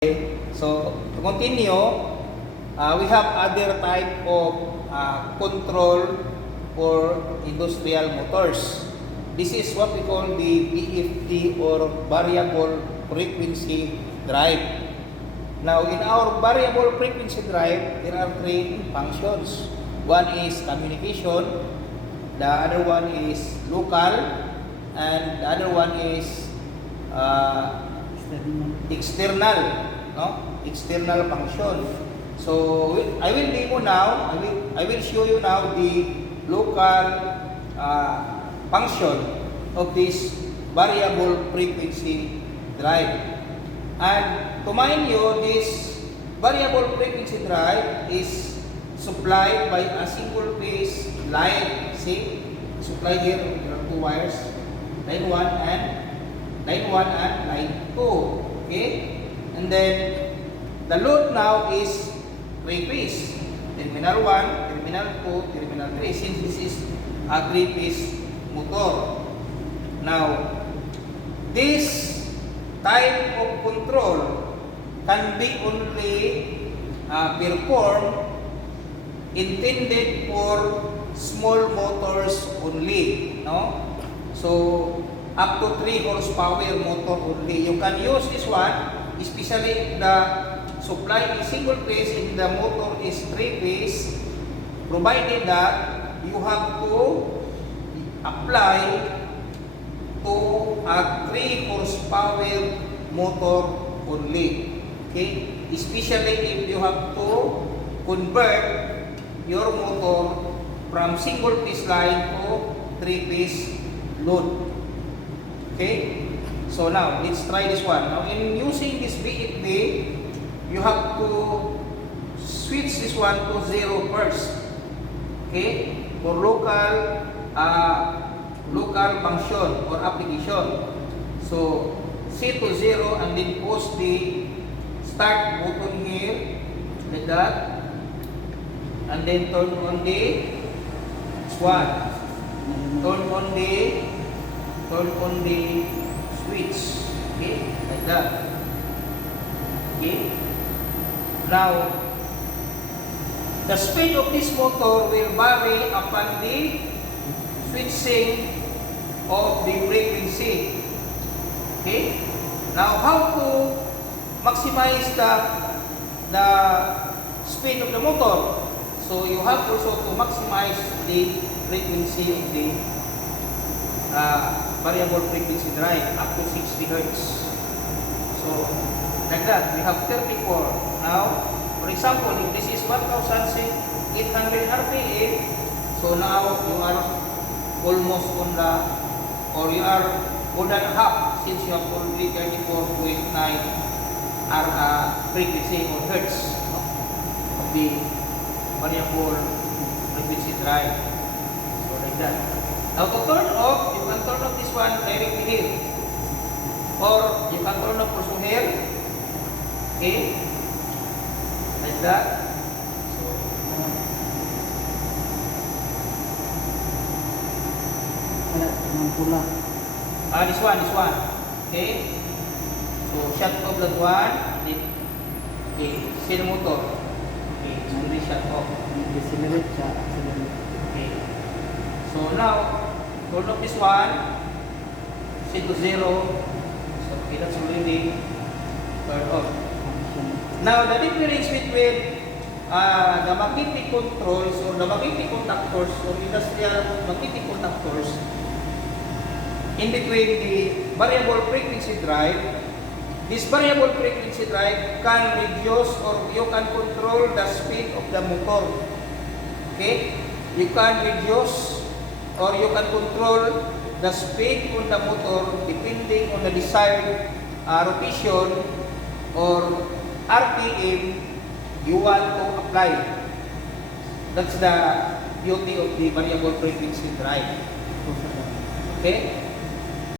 So, to continue, we have other type of control for industrial motors. This is what we call the VFD or variable frequency drive. Now, in our variable frequency drive, there are three functions. One is communication, the other one is local, and the other one is external, no? External function. So I will demo now. I will show you now the local function of this variable frequency drive. And to mind you, this variable frequency drive is supplied by a single phase line. See, supplied here. There are two wires, line 1 and line 2. Okay, and then the load now is three phase: terminal 1, terminal 2, terminal 3. Since this is a three phase motor, now this type of control can be only performed intended for small motors only, no? So up to 3 horsepower motor only. You can use this one, especially if the supply is single phase and the motor is three phase, provided that you have to apply to a 3 horsepower motor only. Okay? Especially if you have to convert your motor from single phase line to three phase load. Okay? So now, let's try this one. Now, in using this VFD, you have to switch this one to 0 first. Okay? For local function or application. So, set to 0 and then push the start button here, like that. And then turn on the swan. Turn on the switch. Okay, like that. Okay. Now, the speed of this motor will vary upon the switching of the frequency. Okay. Now, how to maximize the speed of the motor? So, you have also to maximize the frequency of the variable frequency drive up to 60 Hz. So, like that, we have 34. Now, for example, if this is 1,800 RPM, so now you are almost on the, or you are more than half, since you have already 34.9 frequency or Hertz, no, of the variable frequency drive. So, like that. Now, to turn off, you can turn off this one directly here. Or you can turn off also here. Okay? Like that. So, this one. Okay? So, shut off that one. Okay, see the motor. Okay, so shut off. Okay. So now, turn off this one, set to 0. So, okay, that's already turned off. Now, the difference between the magnetic controls or the magnetic conductors or industrial magnetic conductors in between the variable frequency drive, this variable frequency drive can reduce or you can control the speed of the motor. Okay? You can reduce or you can control the speed on the motor depending on the desired rotation or RPM you want to apply. That's the beauty of the variable frequency drive. Okay?